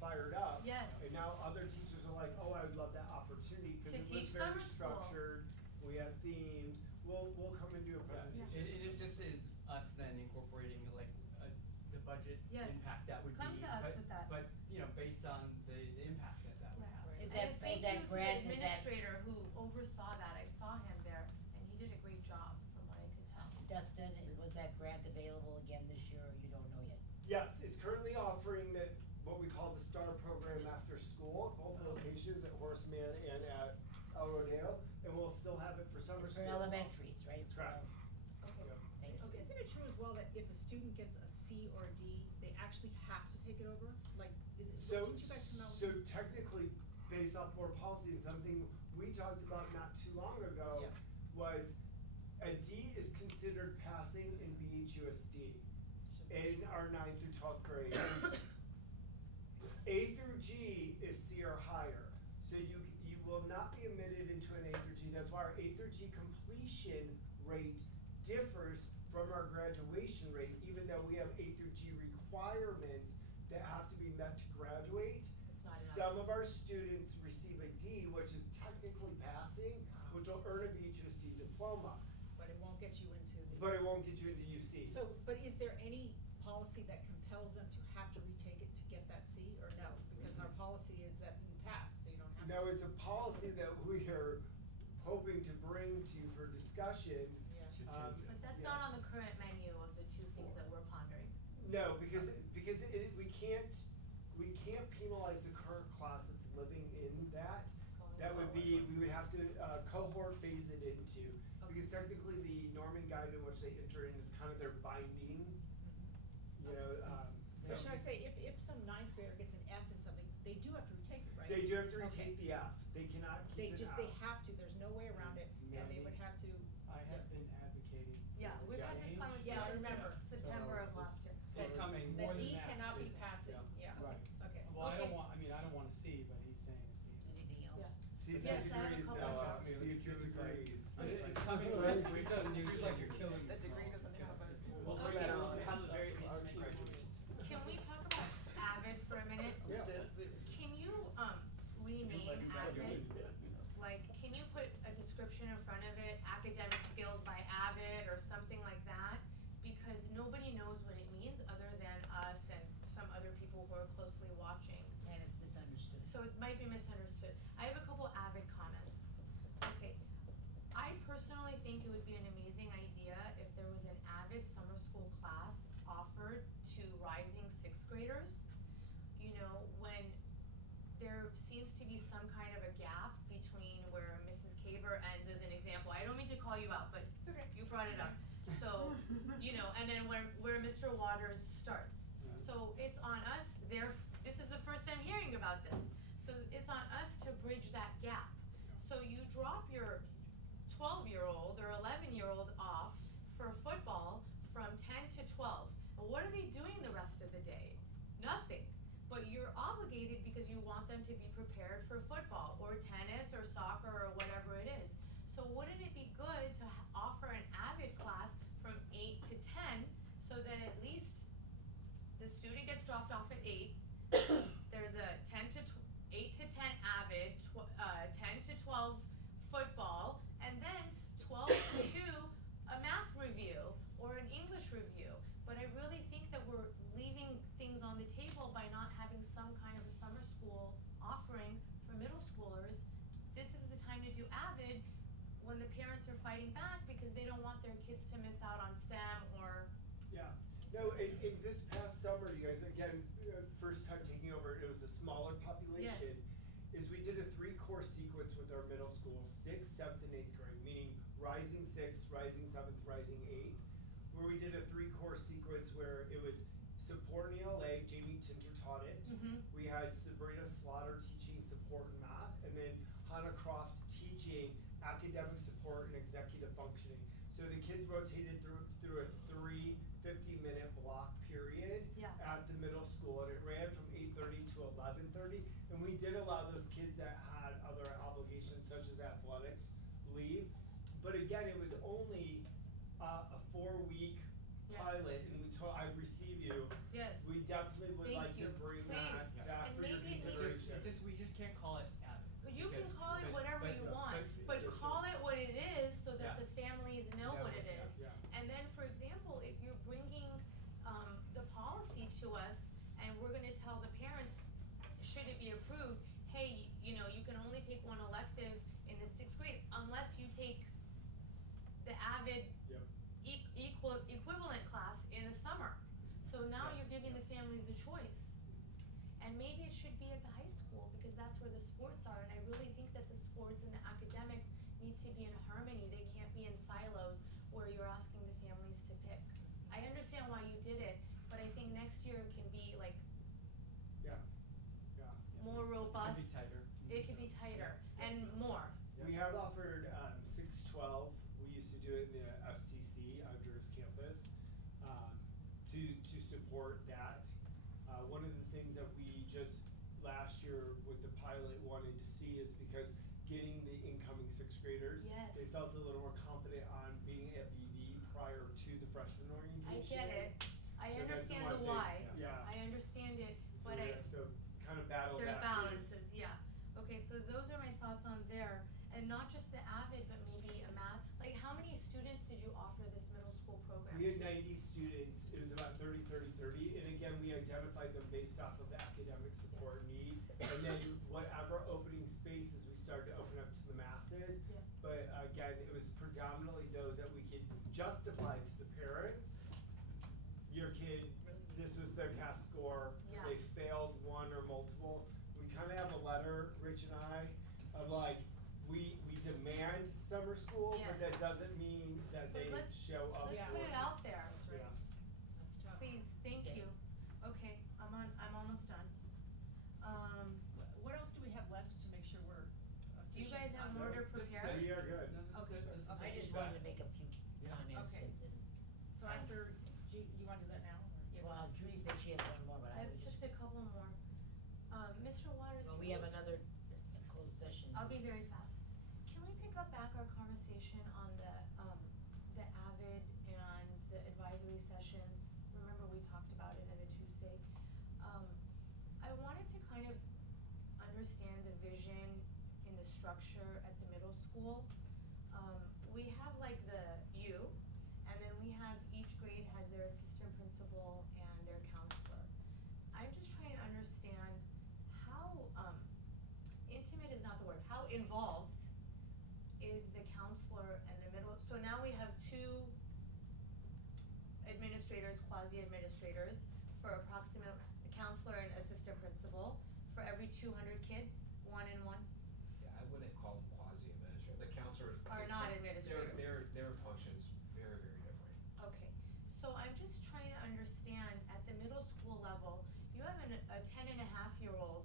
fired up. Yes. And now other teachers are like, oh, I would love that opportunity because To it was teach very summer school. structured. We had themes. We'll come and do a presentation. It just is us then incorporating like the budget Yes. impact that would Come be. to us but, with that. But based on the impact that would have. Is And that thank grant, you to the is that, administrator who oversaw that. I saw him there, and he did a great job from what I could tell. Dustin, was that grant available again this year, or you don't know yet? Yes, it's currently offering what we call the STAR program after school, both locations at Horace Mann and at El Rodeo, and we'll still have it for summer It's school. for elementaries, right? It's for Correct. Okay. Yep. Thank you. Okay. Isn't it true as well that if a student gets a C or a D, they actually have to take it over? Like, didn't you guys come out with? So technically, based off board policy, and something we talked about not too long ago, Yeah. was a D is considered passing in BHUSD in our 9th through 12th grade. A through G is C or higher. So you will not be admitted into an A through G. That's why our A through G completion rate differs from our graduation rate, even though we have A through G requirements that have to be met to graduate. It's not enough. Some of our students receive a D, which is technically passing, which will earn a BHUSD diploma, But it won't get you into the. but it won't get you into UCs. So, but is there any policy that compels them to have to retake it to get that C, or no? Because our policy is that you pass, so you don't have to. No, it's a policy that we are hoping to bring to you for discussion. Yeah. Should change it. But that's not on the Yes. current menu of the two things that we're pondering. No, because we can't penalize the current class that's living in that. Going That would be, forward. we would have to cohort phase it into, because technically the Norman guide in which they enter in is kind of their binding, you know, So should I say, if some ninth grader gets an F in something, they do have to retake it, right? They do have to Okay. retake the F, they cannot keep it out. They have to, there's no way around it, and they would have to. I have been advocating. Yeah, for we've had this change. conversation Yeah, I remember. since September So of last year. It's coming. The More than D that. cannot be It- passing, yeah. Right. Okay. Well, I don't Okay. want, I don't want a C, but he's saying a C. Anything else? Yeah. C's Yes, and I have a degrees, couple no, of those. C's and It's like- degrees. But it's coming. We've done new. It's like you're killing The this. degree model. doesn't have a. We'll Okay. bring that on. We'll have a very intimate graduations. Can we talk about AVID for a minute? Yeah. Can you, rename AVID? Like, can you put a description in front of it, academic skills by AVID or something like that? Because nobody knows what it means other than us and some other people who are closely watching. And it's misunderstood. So it might be misunderstood. I have a couple AVID comments. Okay, I personally think it would be an amazing idea if there was an AVID summer school class offered to rising sixth graders. You know, when there seems to be some kind of a gap between where Mrs. Caber ends as an example. I don't mean to call you out, but you brought it up. So, you know, and then where Mr. Waters starts. So it's on us, this is the first time hearing about this. So it's on us to bridge that gap. So you drop your 12-year-old or 11-year-old off for football from 10 to 12. And what are they doing the rest of the day? Nothing. But you're obligated because you want them to be prepared for football or tennis or soccer or whatever it is. So wouldn't it be good to offer an AVID class from 8 to 10 so that at least the student gets dropped off at 8, there's a 8 to 10 AVID, 10 to 12 football, and then 12 to 2 a math review or an English review. But I really think that we're leaving things on the table by not having some kind of a summer school offering for middle schoolers. This is the time to do AVID when the parents are fighting back because they don't want their kids to miss out on STEM or. Yeah, no, in this past summer, you guys, again, first time taking over, it was a smaller population. Is we did a 3-course sequence with our middle school, 6th, 7th, and 8th grade, meaning rising 6th, rising 7th, rising 8th, where we did a 3-course sequence where it was support in ELA, Jamie Tinter taught it. Mhm. We had Sabrina Slaughter teaching support in math, and then Hannah Croft teaching academic support and executive functioning. So the kids rotated through a 3 50-minute block period Yeah. at the middle school, and it ran from 8:30 to 11:30. And we did allow those kids that had other obligations such as athletics leave. But again, it was only a 4-week Yes. pilot, and we I receive you. Yes. We definitely would Thank like to you. bring Please. that And for your maybe it needs to- consideration. We just can't call it avid. You can because- call it but- whatever but- you want, but just- call it what it is so that Yeah. the families know Yeah, what it yeah, is. yeah. And then, for example, if you're bringing, the policy to us and we're gonna tell the parents, should it be approved, hey, you know, you can only take one elective in the 6th grade unless you take the avid Yep. equivalent class in the summer. So now Yeah, you're giving yeah. the families a choice. And maybe it should be at the high school because that's where the sports are, and I really think that the sports and the academics need to be in harmony. They can't be in silos where you're asking the families to pick. I understand why you did it, but I think next year it can be like Yeah, yeah. more robust. It could be tighter. It could be tighter and more. We have offered 6-12. We used to do it in the STC, Drews campus, to support that. One of the things that we just last year with the pilot wanted to see is because getting the incoming 6th graders, Yes. they felt a little more confident on being at BV prior to the freshman orientation. I get it. I So that's understand one the thing, why. yeah. I understand it, So but we I, have to kind of battle that there's piece. balances, yeah. Okay, so those are my thoughts on there. And not just the avid, but maybe a math, like how many students did you offer this middle school program We had to? 90 students, it was about 30, 30, 30, and again, we identified them based off of academic support need. And then whatever opening spaces, we started to open up to the masses. Yeah. But again, it was predominantly those that we could justify to the parents. Your kid, this was their CAS score, Yeah. they failed one or multiple. We kinda have a letter, Rich and I, of like, we demand summer school, but Yes. that doesn't mean that But they let's- show up for Let's put it out there. That's right. Yeah. That's tough. Please, thank Okay. you. Okay, I'm almost done. What else do we have left to make sure we're efficient? Do you guys have more to This is prepare? it. We are good. No, this is Okay. it. This is Okay. I the just feedback. wanted to make a few Yeah. comments Okay. and, So after, you wanna do that now, or? you well, want- Judy said she has one more, but I I have would just just, a couple more. Mr. Waters, well, can we have another closed session. I'll be very fast. Can we pick up back our conversation on the AVID and the advisory sessions? Remember we talked about it at a Tuesday. I wanted to kind of understand the vision in the structure at the middle school. We have like the U, and then we have each grade has their assistant principal and their counselor. I'm just trying to understand how, intimate is not the word, how involved is the counselor and the middle, so now we have 2 administrators, quasi-administrators, for approximate, a counselor and assistant principal, for every 200 kids, 1 and 1? Yeah, I wouldn't call them quasi-administrative, the counselors. Are not administrators. Their function's very, very different. Okay, so I'm just trying to understand, at the middle school level, you have a 10-and-a-half-year-old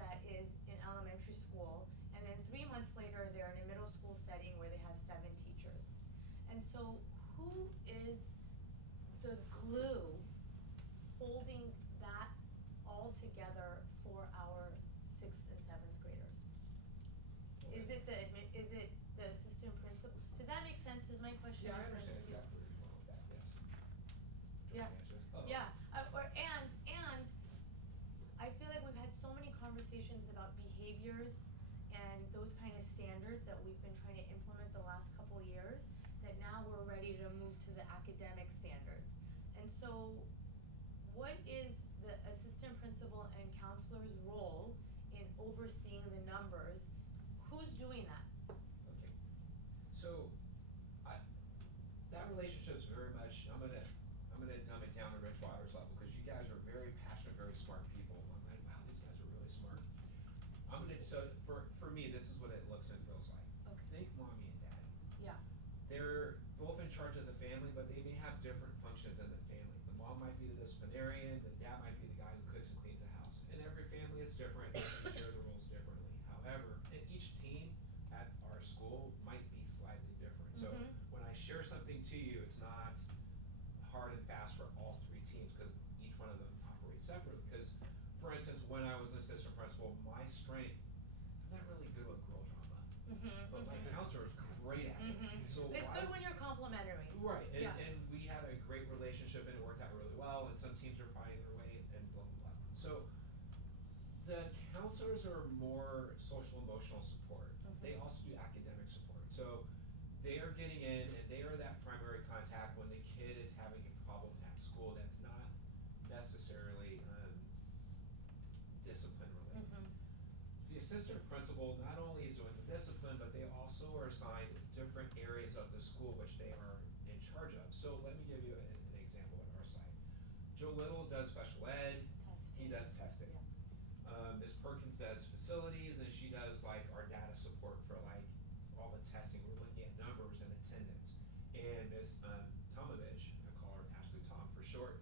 that is in elementary school, and then 3 months later, they're in a middle school setting where they have 7 teachers. And so, who is the glue holding that all together for our 6th and 7th graders? Is it is it the assistant principal? Does that make sense? Does my question Yeah, I make sense to understand you? exactly where you're going with that, yes. Do you Yeah. want me to answer? Oh. Yeah, and I feel like we've had so many conversations about behaviors and those kind of standards that we've been trying to implement the last couple years, that now we're ready to move to the academic standards. And so, what is the assistant principal and counselor's role in overseeing the numbers? Who's doing that? Okay, so, that relationship's very much, I'm gonna dumb it down to Rich Waters level, cause you guys are very passionate, very smart people, I'm like, wow, these guys are really smart. So, for me, this is what it looks and feels like. Okay. Think mommy and daddy. Yeah. They're both in charge of the family, but they may have different functions in the family. The mom might be the disciplinarian, the dad might be the guy who cooks and cleans the house. And every family is different, and they share the roles differently. However, and each team at our school might be slightly different. So Mhm. when I share something to you, it's not hard and fast for all 3 teams, because each one of them operates separately. Because, for instance, when I was an assistant principal, my strength, I'm not really good with girl drama, but my counselor is great at it. So It's why- good when you're complimentary. Right, Yeah. and we had a great relationship and it worked out really well. those are more social emotional support. They also do academic support. So they are getting in and they are that primary contact when the kid is having a problem at school that's not necessarily discipline related. The assistant principal not only is doing the discipline, but they also are assigned different areas of the school which they are in charge of. So let me give you an example at our site. Joe Little does special ed, he does testing. Ms. Perkins does facilities, and she does like our data support for like all the testing. We're looking at numbers and attendance. And Ms. Tomovich, I call her Ashley Tom for short,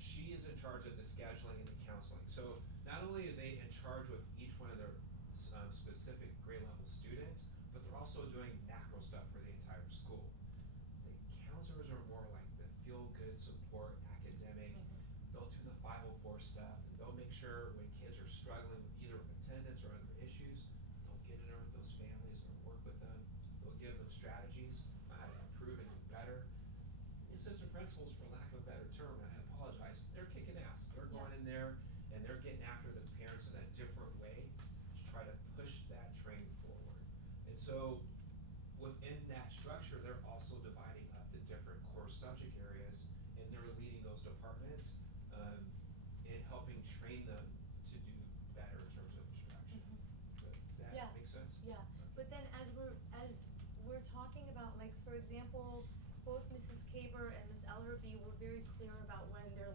she is in charge of the scheduling and the counseling. So not only are they in charge with each one of their specific grade level students, but they're also doing macro stuff for the entire school. The counselors are more like the feel good support, academic. They'll do the 504 stuff, and they'll make sure when kids are struggling with either with attendance or other issues, they'll get in there with those families or work with them. They'll give them strategies on how to improve and do better. The assistant principals, for lack of a better term, and I apologize, they're kicking ass. They're going in there and they're getting after the parents in a different way to try to push that train forward. And so within that structure, they're also dividing up the different core subject areas, and they're leading those departments and helping train them to do better in terms of instruction. So, does that make sense? Yeah, but then as we're talking about, like, for example, both Mrs. Kaber and Ms. Ellerby were very clear about when they're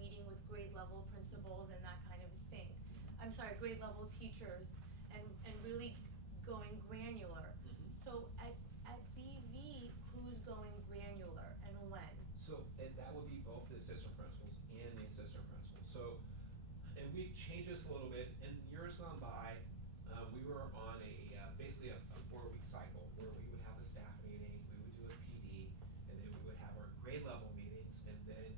meeting with grade level principals and that kind of thing. I'm sorry, grade level teachers and really going granular. So at BV, who's going granular and when? So, and that would be both the assistant principals and the assistant principals. So, and we've changed this a little bit. In years gone by, we were on basically a 4-week cycle where we would have a staff meeting, we would do a PD, and then we would have our grade level meetings, and then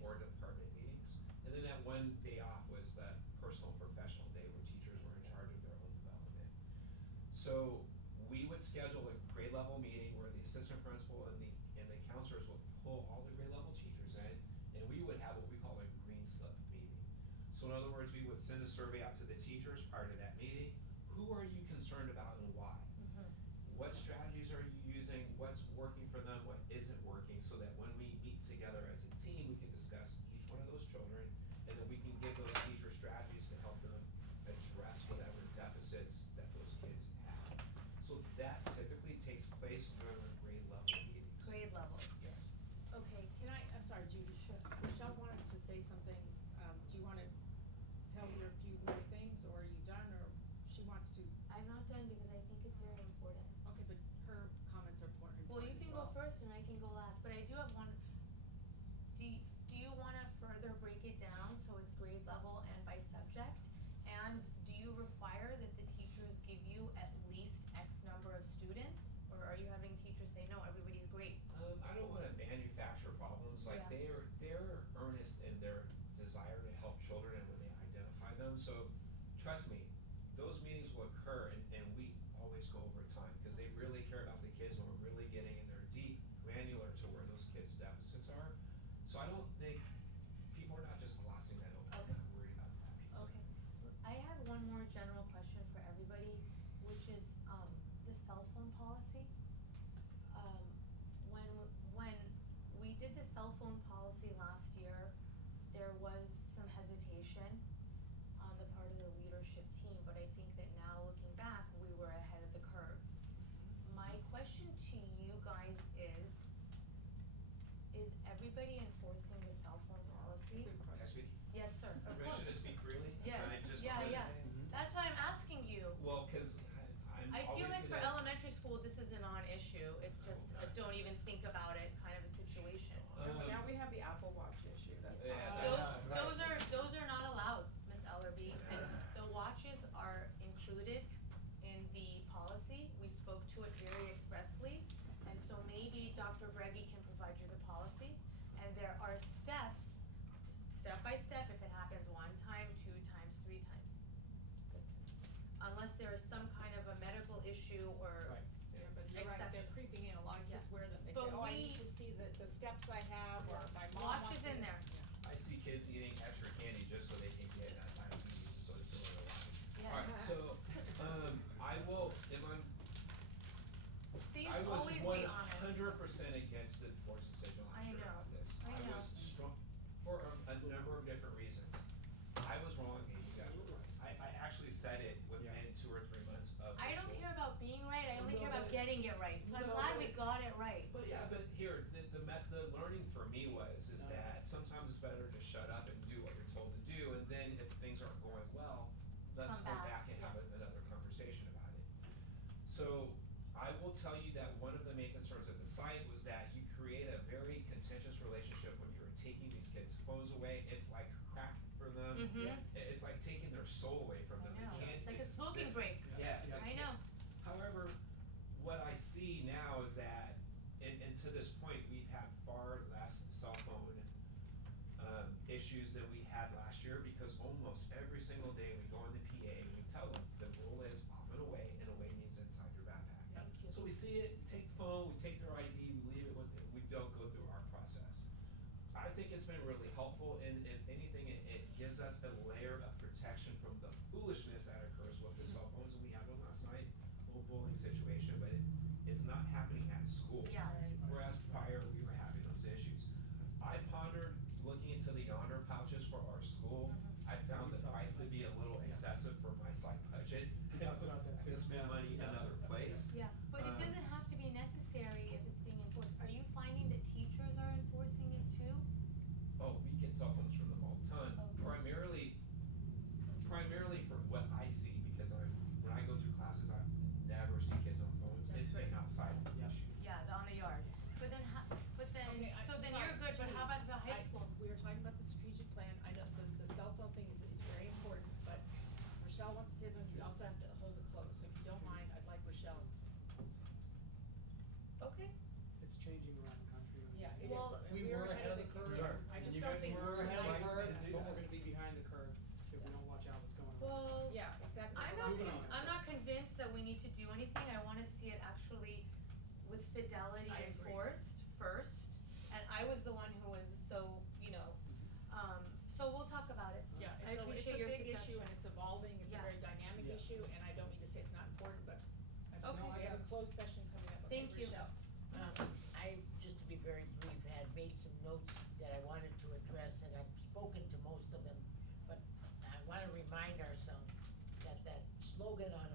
or department meetings. And then that one day off was the personal professional day where teachers were in charge of their own development. So we would schedule a grade level meeting where the assistant principal and the counselors would pull all the grade level teachers in, and we would have what we call a green slip meeting. So in other words, we would send a survey out to the teachers prior to that meeting. Who are you concerned about and why? What strategies are you using? What's working for them? What isn't working? So that when we meet together as a team, we can discuss each one of those children, and then we can give those teachers strategies to help them address whatever deficits that those kids have. So that typically takes place during our grade level meetings. Grade levels. Yes. Okay, I'm sorry, Judy, Michelle wanted to say something, do you wanna tell her a few more things, or are you done, or she wants to? I'm not done because I think it's very important. Okay, but her comments are important Well, you as can go first and I can go last, but I do have one. Do you wanna further break it down so it's grade level and by subject? And do you require that the teachers give you at least X number of students? Or are you having teachers say, no, everybody's great? I don't wanna manufacture problems, like Yeah. they're earnest in their desire to help children and when they identify them, so trust me, those meetings will occur and we always go over time, cause they really care about the kids and we're really getting in there deep, granular to where those kids' deficits are. So I don't think, people are not just glossing that over, I'm not worried about that piece. Okay. I have one more general question for everybody, which is, the cell phone policy. When we did the cell phone policy last year, there was some hesitation on the part of the leadership team, but I think that now looking back, we were ahead of the curve. My question to you guys is everybody enforcing the cell phone policy? Good Can I question. speak? Yes, sir, of course. Permission to speak freely? Yes, Can I just yeah, say- yeah. That's why I'm asking you. Well, cause I'm I feel always like for gonna- elementary school, this is a non-issue, it's just a don't even think about it kind of a situation. Now we have the Apple Watch issue, that's. Yeah, fine. Those are not allowed, Ms. Ellerby, and the watches are included in the policy, we spoke to it very expressly, and so maybe Dr. Breggy can provide you the policy, and there are steps, step by step, if it happens 1 time, 2 times, 3 times. Unless there is some kind of a medical issue or Right. Yeah, but you're right, they're exception. creeping in, a lot of kids Yeah. wear them, they say, But oh, I need we- to see the steps I have, or my mom Watch wants is to in know." there. Yeah. I see kids eating extra candy just so they can get diabetes, so they feel they're alive. I was always one be honest. hundred percent against the board's decision last I year know. about this. I know. was strong, for a number of different reasons. I was wrong and you guys were right. I actually said it within 2 or 3 months of I the don't school. care about being right, I only No, care about but- getting it right, so I'm No, glad but- we got it right. But yeah, but here, the learning for me is No. that sometimes it's better to shut up and do what you're told to do, and then if things aren't going well, let's Come go back, back and have yeah. another conversation about it. So, I will tell you that one of the main concerns at the site was that you create a very contentious relationship when you're taking these kids' phones away. It's like crack for them. Mhm. It's like taking their soul away from them. I know, They can't it's like a smoking exist. break. Yeah. Yeah. I know. However, what I see now is that, and to this point, we've had far less cell phone issues than we had last year, because almost every single day we go in the PA and we tell them the rule is off and away means inside your backpack. Thank you. So we see it, we take the phone, we take their ID, we leave it with them, we don't go through our process. I think it's been really helpful, and if anything, it gives us a layer of protection from the foolishness that occurs with the cell phones, and we had one last night, a little bullying situation, but it's not happening at school. Yeah. Whereas prior, we were having those issues. I pondered looking into the honor pouches for our school. Mhm. I found the price to be a little excessive for my site budget. We talked about that I too. could spend money Yeah. another place. Yeah, but it Um, doesn't have to be necessary if it's being enforced. Are you finding that teachers are enforcing it too? Oh, we get cell phones from them all the time, Okay. primarily from what I see, because when I go through classes, I never see kids on phones, That's it's an right. outside Yeah. issue. Yeah, on the yard. But then, Okay, so then sorry, you're good, but how about the high I- school? We were talking about the strategic plan, I know the cell phone thing is very important, but Rochelle wants to say that we also have to hold it close, so if you don't mind, I'd like Rochelle's. Okay. It's changing around the country. Yeah, it is. Well, and We we're were ahead of the curve. We are. I And just you don't guys think were ahead of the tonight- curve, to do but that. we're gonna be behind the curve if we don't watch out what's going on. Well, Yeah, exactly. I'm So not, Moving on. I'm not convinced that we need to do anything. I wanna see it actually with fidelity I agree. enforced first. And I was the one who was so, so we'll talk about it. Yeah, I appreciate your it's a big issue suggestion. and it's evolving, it's a Yeah. very dynamic Yeah. issue, and I don't mean to say it's not important, but I Okay. think we have a closed session coming up. Okay, Thank you. Rochelle. I, just to be very brief, had made some notes that I wanted to address, and I've spoken to most of them, but I wanna remind ourselves that slogan on